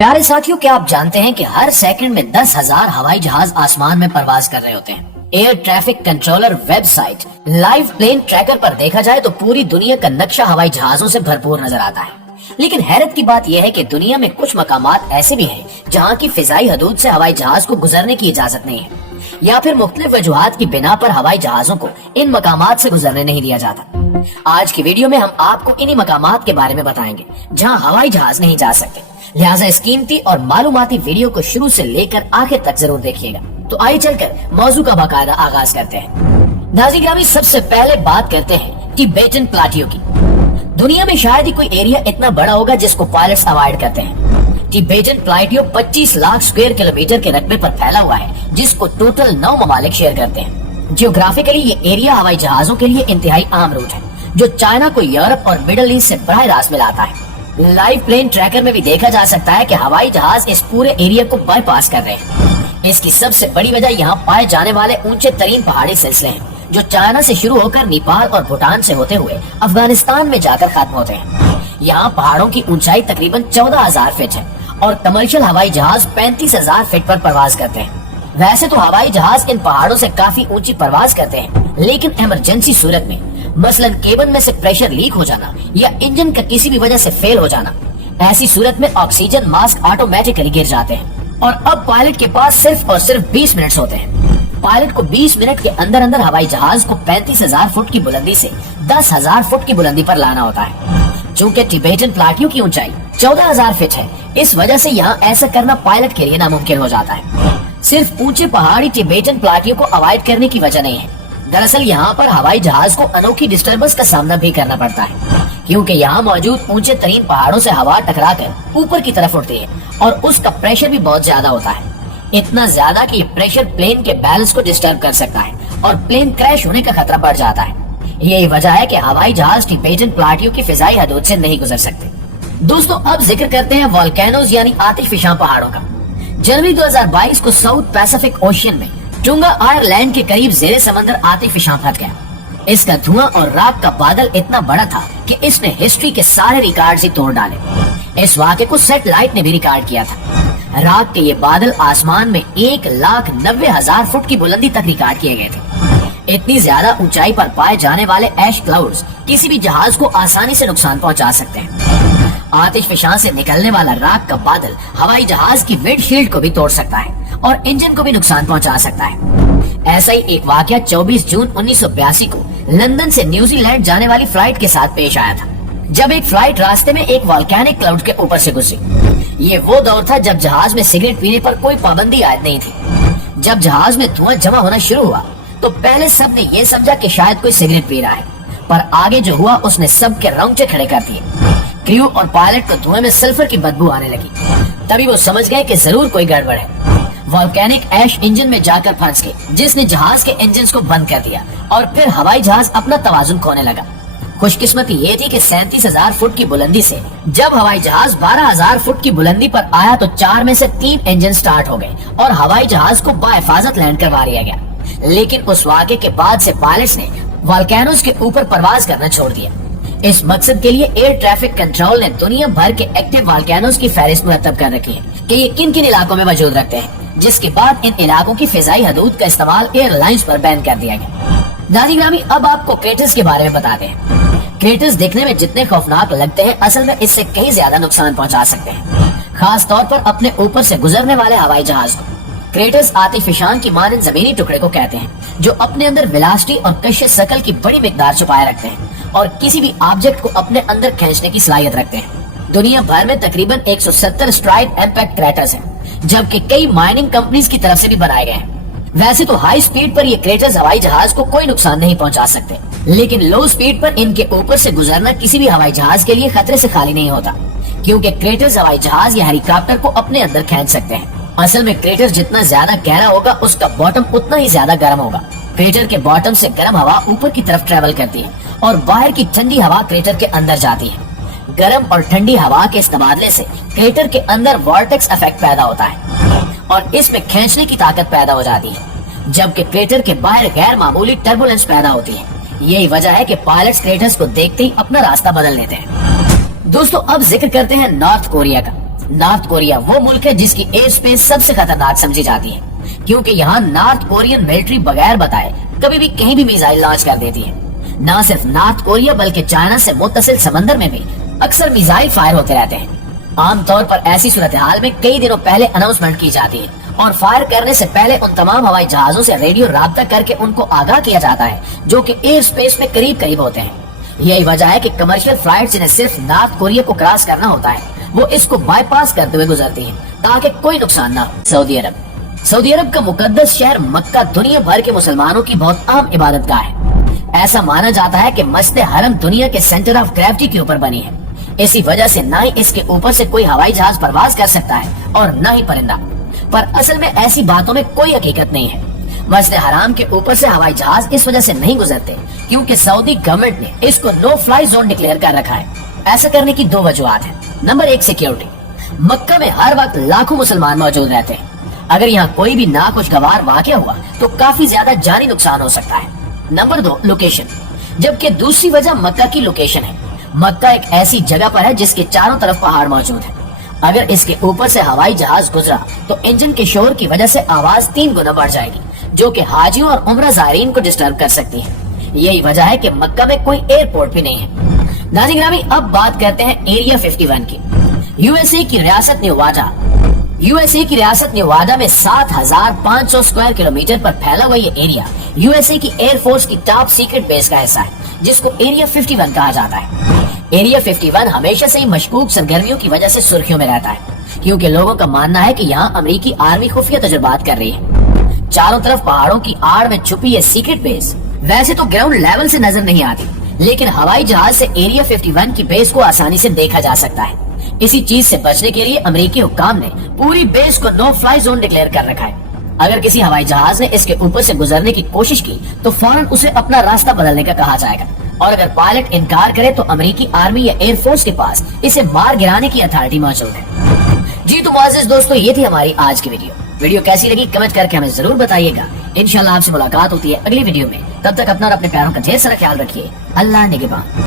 प्यारे साथियों, क्या आप जानते हैं कि हर सेकंड में 10,000 हवाई जहाज आसमान में परवाज कर रहे होते हैं। Air traffic controller website live plane tracker पर देखा जाए तो पूरी दुनिया का नक्शा हवाई जहाजों से भरपूर नजर आता है। लेकिन हैरत की बात यह है कि दुनिया में कुछ मकामात ऐसे भी हैं जहां की फिजाई हदूद से हवाई जहाज को गुजरने की इजाजत नहीं है, या फिर मुख्तलिफ वजूहात की बिना पर हवाई जहाजों को इन मकामात से गुजरने नहीं दिया जाता। आज की वीडियो में हम आपको इन्हीं मकामात के बारे में बताएंगे जहां हवाई जहाज नहीं जा सकते। लिहाजा इस कीमती और मालूमाती वीडियो को शुरू से लेकर आखिर तक जरूर देखिएगा। तो आइए चलकर मौजू का बाकायदा आगाज करते हैं। नाज़रीन ग्रामी, सबसे पहले बात करते हैं टिबेटन प्लाटियो की। दुनिया में शायद ही कोई एरिया इतना बड़ा होगा जिसको पायलट्स अवॉइड करते हैं। टिबेटन प्लाटियो 25 लाख स्क्वायर किलोमीटर के रकबे पर फैला हुआ है, जिसको टोटल 9 ममालिक शेयर करते हैं। जियोग्राफिकली ये एरिया हवाई जहाजों के लिए इंतहाई आम रूट है, जो चाइना को यूरोप और मिडल ईस्ट से बराह रास्त मिलाता है। लाइव प्लेन ट्रैकर में भी देखा जा सकता है कि हवाई जहाज इस पूरे एरिया को बाईपास कर रहे हैं। इसकी सबसे बड़ी वजह यहाँ पाए जाने वाले ऊंचे तरीन पहाड़ी सिलसिले हैं, जो चाइना से शुरू होकर नेपाल और भूटान से होते हुए अफगानिस्तान में जाकर खत्म होते हैं। यहाँ पहाड़ों की ऊंचाई तकरीबन 14,000 फीट है और कमर्शियल हवाई जहाज 35,000 फीट पर परवाज करते हैं। वैसे तो हवाई जहाज इन पहाड़ों से काफी ऊंची परवाज करते हैं, लेकिन इमरजेंसी सूरत में, मसलन केबन में से प्रेशर लीक हो जाना या इंजन का किसी भी वजह से फेल हो जाना, ऐसी सूरत में ऑक्सीजन मास्क ऑटोमेटिकली गिर जाते हैं और अब पायलट के पास सिर्फ और सिर्फ 20 मिनट होते हैं। पायलट को 20 मिनट के अंदर अंदर हवाई जहाज को 35,000 फुट की बुलंदी से 10,000 फुट की बुलंदी पर लाना होता है। चूँकि टिबेटन प्लाटियो की ऊंचाई 14,000 फीट है, इस वजह से यहाँ ऐसा करना पायलट के लिए नामुमकिन हो जाता है। सिर्फ ऊंचे पहाड़ी टिबेटन प्लाटियो को अवॉइड करने की वजह नहीं है, दरअसल यहाँ पर हवाई जहाज को अनोखी डिस्टर्बेंस का सामना भी करना पड़ता है, क्योंकि यहाँ मौजूद ऊंचे तरीन पहाड़ों से हवा टकराकर ऊपर की तरफ उठती है और उसका प्रेशर भी बहुत ज्यादा होता है। इतना ज्यादा कि प्रेशर प्लेन के बैलेंस को डिस्टर्ब कर सकता है और प्लेन क्रैश होने का खतरा बढ़ जाता है। यही वजह है कि हवाई जहाज टिबेटन प्लाटियो की फिजाई हदूद से नहीं गुजर सकते। दोस्तों, अब जिक्र करते हैं वोल्केनोज यानी आतिशफिशां पहाड़ों का। जनवरी 2022 को साउथ पैसिफिक ओशियन में टुंगा आयरलैंड के करीब जेरे समंदर आतिशफिशां फट गया। इसका धुआं और राख का बादल इतना बड़ा था कि इसने हिस्ट्री के सारे रिकॉर्ड ही तोड़ डाले। इस वाक़े को सैटेलाइट ने भी रिकॉर्ड किया था। राख के ये बादल आसमान में 1,90,000 फुट की बुलंदी तक रिकॉर्ड किए गए थे। इतनी ज्यादा ऊंचाई पर पाए जाने वाले ऐश क्लाउड्स किसी भी जहाज को आसानी से नुकसान पहुंचा सकते हैं। आतिशफिशां से निकलने वाला राख का बादल हवाई जहाज की विंडशील्ड को भी तोड़ सकता है और इंजन को भी नुकसान पहुंचा सकता है। ऐसा ही एक वाकया 24 जून 1982 को लंदन से न्यूजीलैंड जाने वाली फ्लाइट के साथ पेश आया था, जब एक फ्लाइट रास्ते में एक वोल्केनिक क्लाउड के ऊपर से गुजरी। ये वो दौर था जब जहाज में सिगरेट पीने पर कोई पाबंदी आयद नहीं थी। जब जहाज में धुआं जमा होना शुरू हुआ तो पहले सबने ये समझा कि शायद कोई सिगरेट पी रहा है, पर आगे जो हुआ उसने सबके रोंगटे खड़े कर दिए। क्रू और पायलट को धुएं में सल्फर की बदबू आने लगी। तभी वो समझ गए कि जरूर कोई गड़बड़ है। वोल्केनिक ऐश इंजन में जाकर फंस गई, जिसने जहाज के इंजन को बंद कर दिया और फिर हवाई जहाज अपना तवाजुन खोने लगा। खुशकिस्मती ये थी कि 37,000 फुट की बुलंदी से जब हवाई जहाज 12,000 फुट की बुलंदी पर आया तो 4 में से 3 इंजन स्टार्ट हो गए और हवाई जहाज को बाहिफाजत लैंड करवा लिया गया। लेकिन उस वाक़े के बाद से पायलट्स ने वोल्केनोज के ऊपर परवाज करना छोड़ दिया। इस मकसद के लिए एयर ट्रैफिक कंट्रोल ने दुनिया भर के एक्टिव वोल्केनोज की फहरिस्त मुरतब कर रखी है कि ये किन किन इलाकों में मौजूद रखते हैं, जिसके बाद इन इलाकों की फिजाई हदूद का इस्तेमाल एयरलाइंस पर बैन कर दिया गया। नाज़रीन ग्रामी, अब आपको क्रेटर्स के बारे में बताते हैं। क्रेटर्स दिखने में जितने खौफनाक लगते हैं, असल में इससे कहीं ज्यादा नुकसान पहुंचा सकते हैं, खास तौर पर अपने ऊपर से गुजरने वाले हवाई जहाज को। क्रेटर्स आतिशफिशां की मानंद जमीनी टुकड़े को कहते हैं, जो अपने अंदर वेलोसिटी और कशिश शकल की बड़ी मिकदार छुपाए रखते हैं और किसी भी ऑब्जेक्ट को अपने अंदर खींचने की सलाहियत रखते हैं। दुनिया भर में तकरीबन 170 स्ट्राइड इम्पैक्ट क्रेटर्स हैं, जबकि कई माइनिंग कंपनीज की तरफ से भी बनाए गए हैं। वैसे तो हाई स्पीड पर ये क्रेटर्स हवाई जहाज को कोई नुकसान नहीं पहुंचा सकते, लेकिन लो स्पीड पर इनके ऊपर से गुजरना किसी भी हवाई जहाज के लिए खतरे से खाली नहीं होता, क्योंकि क्रेटर्स हवाई जहाज या हेलीकॉप्टर को अपने अंदर खींच सकते हैं। असल में क्रेटर जितना ज्यादा गहरा होगा, उसका बॉटम उतना ही ज्यादा गर्म होगा। क्रेटर के बॉटम से गर्म हवा ऊपर की तरफ ट्रेवल करती है और बाहर की ठंडी हवा क्रेटर के अंदर जाती है। गर्म और ठंडी हवा के इस तबादले से क्रेटर के अंदर वॉर्टेक्स इफेक्ट पैदा होता है और इसमें खींचने की ताकत पैदा हो जाती है, जबकि क्रेटर के बाहर गैर मामूली टर्बुलेंस पैदा होती है। यही वजह है कि पायलट्स क्रेटर्स को देखते ही अपना रास्ता बदल लेते हैं। दोस्तों, अब जिक्र करते हैं नॉर्थ कोरिया का। नॉर्थ कोरिया वो मुल्क है जिसकी एयर स्पेस सबसे खतरनाक समझी जाती है, क्योंकि यहाँ नॉर्थ कोरियन मिलिट्री बगैर बताए कभी भी कहीं भी मिसाइल लॉन्च कर देती है। न सिर्फ नॉर्थ कोरिया बल्कि चाइना से मुत्तसिल समंदर में भी अक्सर मिसाइल फायर होते रहते हैं। आमतौर पर ऐसी सूरत हाल में कई दिनों पहले अनाउंसमेंट की जाती है और फायर करने से पहले उन तमाम हवाई जहाजों से रेडियो राब्ता करके उनको आगाह किया जाता है जो कि एयर स्पेस में करीब करीब होते हैं। यही वजह है कि कमर्शियल फ्लाइट जिन्हें सिर्फ नॉर्थ कोरिया को क्रॉस करना होता है वो इसको बाईपास करते हुए गुजरती हैं ताकि कोई नुकसान ना हो। सऊदी अरब का मुकद्दस शहर मक्का दुनिया भर के मुसलमानों की बहुत अहम इबादतगाह है। ऐसा माना जाता है कि मस्जिद हरम दुनिया के सेंटर ऑफ ग्रेविटी के ऊपर बनी है। इसी वजह से न ही इसके ऊपर से कोई हवाई जहाज परवाज कर सकता है और न ही परिंदा। पर असल में ऐसी बातों में कोई हकीकत नहीं है। मस्जिद हराम के ऊपर से हवाई जहाज इस वजह से नहीं गुजरते क्योंकि सऊदी गवर्नमेंट ने इसको नो फ्लाई जोन डिक्लेयर कर रखा है। ऐसा करने की दो वजूहत है। Number 1, security. मक्का में हर वक्त लाखों मुसलमान मौजूद रहते हैं। अगर यहाँ कोई भी नाखुशगवार वाकया हुआ तो काफी ज्यादा जानी नुकसान हो सकता है। Number 2, location. जबकि दूसरी वजह मक्का की लोकेशन है। मक्का एक ऐसी जगह पर है जिसके चारों तरफ पहाड़ मौजूद है। अगर इसके ऊपर से हवाई जहाज गुजरा तो इंजन के शोर की वजह से आवाज 3 गुना बढ़ जाएगी जो कि हाजियों और उम्रा ज़ायरीन को डिस्टर्ब कर सकती है। यही वजह है कि मक्का में कोई एयरपोर्ट भी नहीं है। नाज़रीन ग्रामी, अब बात करते हैं एरिया 51 की। यूएसए की रियासत नेवाडा में 7,500 स्क्वायर किलोमीटर पर फैला हुआ ये एरिया यूएसए की एयरफोर्स की टॉप सीक्रेट बेस का हिस्सा है जिसको एरिया 51 कहा जाता है। एरिया 51 हमेशा से ही मशकूक सरगर्मियों की वजह से सुर्खियों में रहता है क्योंकि लोगों का मानना है कि यहाँ अमेरिकी आर्मी खुफिया तजुर्बात कर रही है। चारों तरफ पहाड़ों की आड़ में छुपी ये सीक्रेट बेस वैसे तो ग्राउंड लेवल से नजर नहीं आती, लेकिन हवाई जहाज से एरिया 51 की बेस को आसानी से देखा जा सकता है। इसी चीज से बचने के लिए अमेरिकी हुक्काम ने पूरी बेस को नो फ्लाई जोन डिक्लेयर कर रखा है। अगर किसी हवाई जहाज ने इसके ऊपर से गुजरने की कोशिश की तो फौरन उसे अपना रास्ता बदलने का कहा जाएगा और अगर पायलट इनकार करे तो अमेरिकी आर्मी या एयरफोर्स के पास इसे मार गिराने की अथॉरिटी मौजूद है। जी तो मुआज़्ज़िज़ दोस्तों, ये थी हमारी आज की वीडियो कैसी लगी कमेंट करके हमें जरूर बताइएगा। इंशाल्लाह आपसे मुलाकात होती है अगली वीडियो में। तब तक अपना और अपने प्यारों का ढेर सारा ख्याल रखिए। अल्लाह निगहबान।